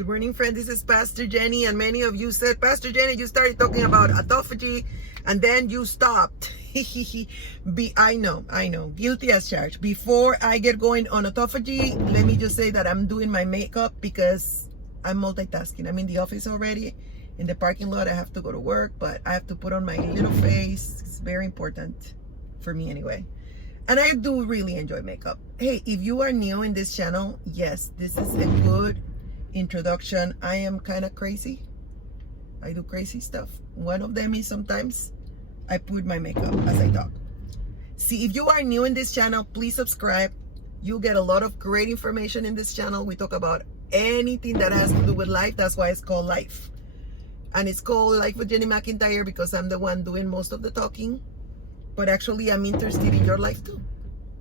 Good morning, friend. This is Pastor Jenny, and many of you said, Pastor Jenny, you started talking about autophagy, and then you stopped. I know, guilty as charged. Before I get going on autophagy, let me just say that I'm doing my makeup because I'm multitasking. I'm in the office already. In the parking lot, I have to go to work, but I have to put on my little face. It's very important for me anyway. And I do really enjoy makeup. Hey, if you are new in this channel, yes, this is a good introduction. I am kind of crazy. I do crazy stuff. One of them is sometimes I put my makeup as I talk. See, if you are new in this channel, please subscribe. You'll get a lot of great information in this channel. We talk about anything that has to do with life. That's why it's called Life. And it's called Life with Jenny McIntyre because I'm the one doing most of the talking. But actually, I'm interested in your life too.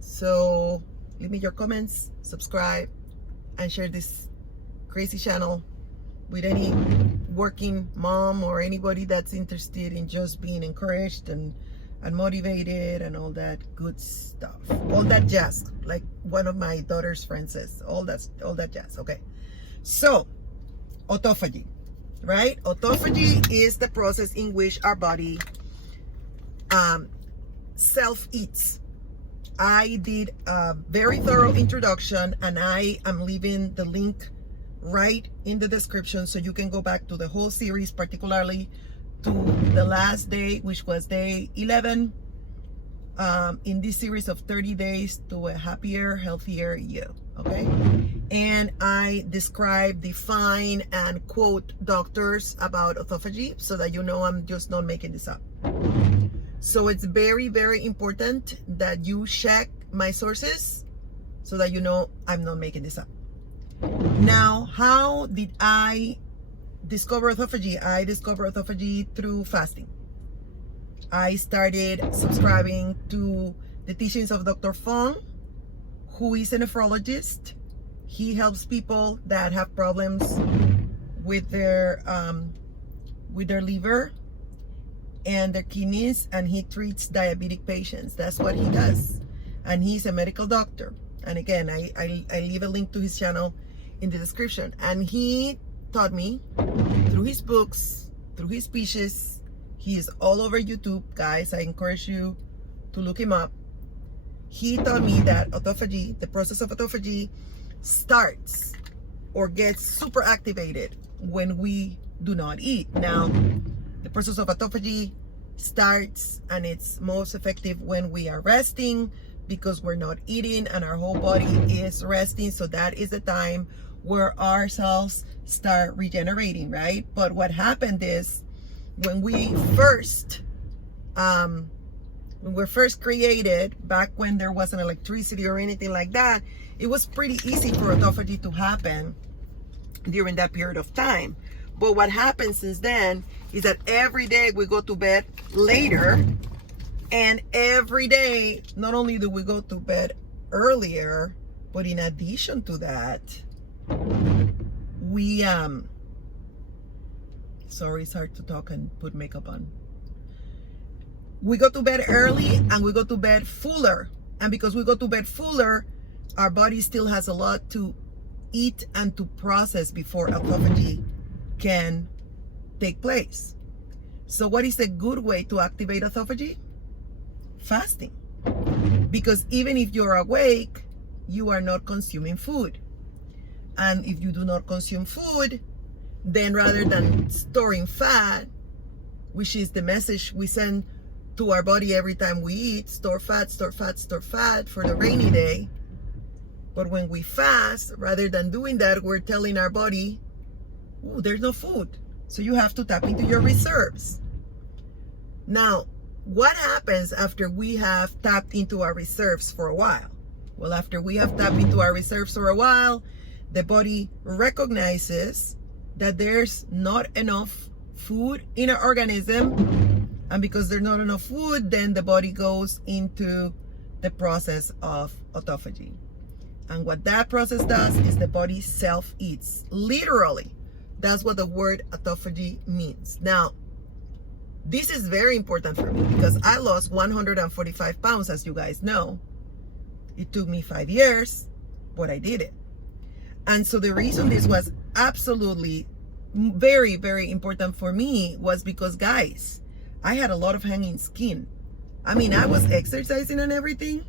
So leave me your comments, subscribe, and share this crazy channel with any working mom or anybody that's interested in just being encouraged and motivated and all that good stuff, all that jazz, like one of my daughter's friends says, all that jazz. Okay, so autophagy, right? Autophagy is the process in which our body self-eats. I did a very thorough introduction, and I am leaving the link right in the description so you can go back to the whole series, particularly to the last day, which was day 11 in this series of 30 days to a happier, healthier you. Okay, and I describe, define, and quote doctors about autophagy so that you know I'm just not making this up. So it's very, very important that you check my sources so that you know I'm not making this up. Now, how did I discover autophagy? I discovered autophagy through fasting. I started subscribing to the teachings of Dr. Fung, who is a nephrologist. He helps people that have problems with their liver and their kidneys, and he treats diabetic patients. That's what he does. And he's a medical doctor. And again, I leave a link to his channel in the description. And he taught me through his books, through his speeches. He is all over YouTube, guys. I encourage you to look him up. He taught me that autophagy, the process of autophagy, starts or gets super activated when we do not eat. Now, the process of autophagy starts and it's most effective when we are resting, because we're not eating and our whole body is resting. So that is the time where our cells start regenerating, right? But what happened is when we're first created, back when there wasn't electricity or anything like that, it was pretty easy for autophagy to happen during that period of time. But what happened since then is that every day we go to bed later, and every day, not only do we go to bed earlier, but in addition to that, we sorry, it's hard to talk and put makeup on. We go to bed early and we go to bed fuller. And because we go to bed fuller, our body still has a lot to eat and to process before autophagy can take place. So what is a good way to activate autophagy? Fasting. Because even if you're awake, you are not consuming food. And if you do not consume food, then rather than storing fat, which is the message we send to our body every time we eat, store fat, store fat, store fat for the rainy day. But when we fast, rather than doing that, we're telling our body, oh, there's no food. So you have to tap into your reserves. Now, what happens after we have tapped into our reserves for a while? Well, after we have tapped into our reserves for a while, the body recognizes that there's not enough food in our organism. And because there's not enough food, then the body goes into the process of autophagy. And what that process does is the body self-eats. Literally, that's what the word autophagy means. Now, this is very important for me because I lost 145 pounds, as you guys know. It took me 5 years, but I did it. And so the reason this was absolutely very, very important for me was because, guys, I had a lot of hanging skin. I mean, I was exercising and everything,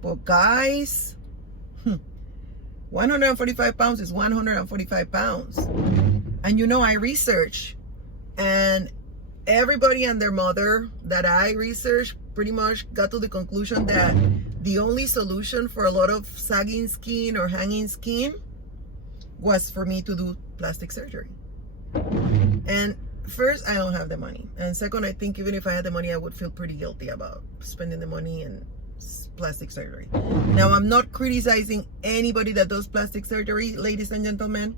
but guys, 145 pounds is 145 pounds. And you know, I research, and everybody and their mother that I researched pretty much got to the conclusion that the only solution for a lot of sagging skin or hanging skin was for me to do plastic surgery. And first, I don't have the money. And second, I think even if I had the money, I would feel pretty guilty about spending the money in plastic surgery. Now, I'm not criticizing anybody that does plastic surgery, ladies and gentlemen.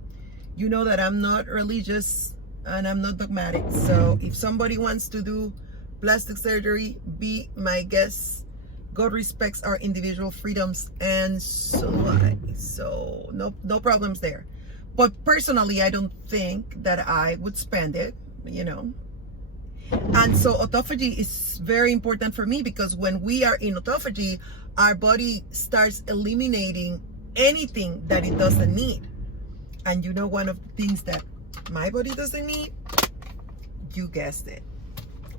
You know that I'm not religious and I'm not dogmatic. So if somebody wants to do plastic surgery, be my guest. God respects our individual freedoms, and so do I. So no problems there. But personally, I don't think that I would spend it, you know. And so autophagy is very important for me, because when we are in autophagy, our body starts eliminating anything that it doesn't need. And you know, one of the things that my body doesn't need, you guessed it,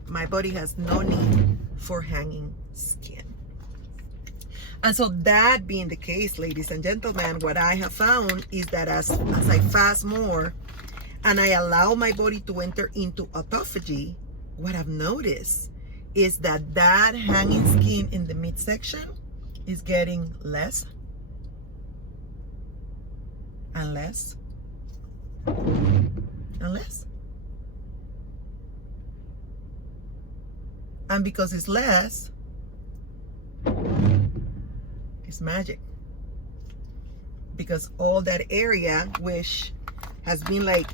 my body has no need for hanging skin. And so that being the case, ladies and gentlemen, what I have found is that as I fast more and I allow my body to enter into autophagy, what I've noticed is that hanging skin in the midsection is getting less and less and less. And because it's less, it's magic. Because all that area, which has been like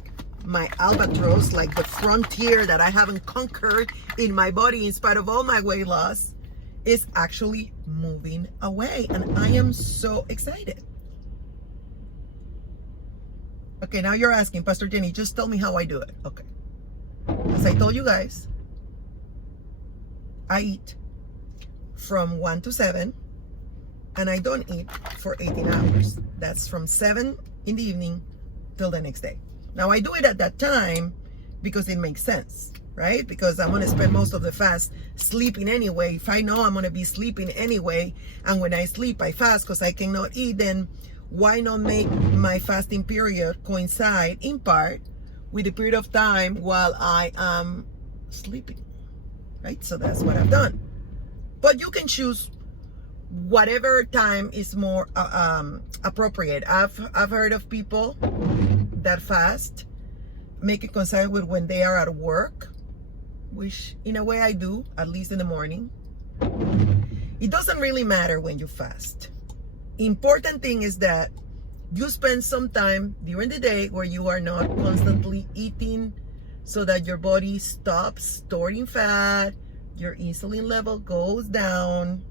my albatross, like the frontier that I haven't conquered in my body in spite of all my weight loss, is actually moving away. And I am so excited. Okay, now you're asking, Pastor Jenny, just tell me how I do it. Okay. As I told you guys, I eat from 1 to 7, and I don't eat for 18 hours. That's from 7 in the evening till the next day. Now, I do it at that time because it makes sense, right? Because I'm going to spend most of the fast sleeping anyway. If I know I'm going to be sleeping anyway, and when I sleep, I fast because I cannot eat, then why not make my fasting period coincide in part with the period of time while I am sleeping, right? So that's what I've done. But you can choose whatever time is more appropriate. I've heard of people that fast, make it coincide with when they are at work, which in a way I do, at least in the morning. It doesn't really matter when you fast. Important thing is that you spend some time during the day where you are not constantly eating, so that your body stops storing fat, your insulin level goes down,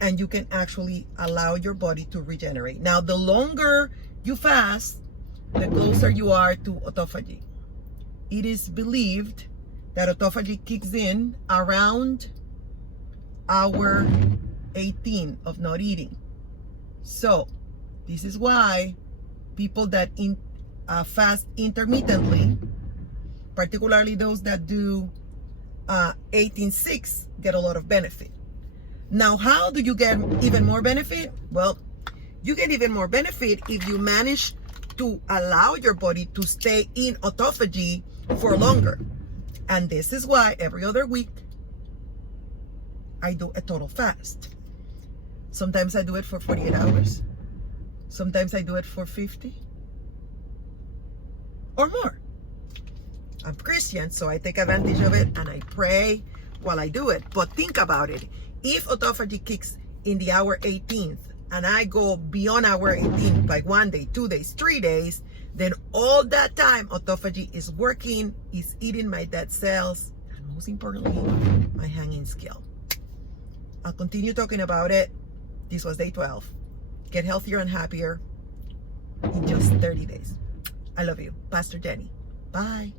and you can actually allow your body to regenerate. Now, the longer you fast, the closer you are to autophagy. It is believed that autophagy kicks in around hour 18 of not eating. So this is why people that fast intermittently, particularly those that do 18-6, get a lot of benefit. Now, how do you get even more benefit? Well, you get even more benefit if you manage to allow your body to stay in autophagy for longer. And this is why every other week I do a total fast. Sometimes I do it for 48 hours. Sometimes I do it for 50 or more. I'm Christian, so I take advantage of it and I pray while I do it. But think about it. If autophagy kicks in the hour 18th and I go beyond hour 18 by 1 day, 2 days, 3 days, then all that time autophagy is working, is eating my dead cells, and most importantly, my hanging skill. I'll continue talking about it. This was day 12. Get healthier and happier in just 30 days. I love you. Pastor Jenny. Bye.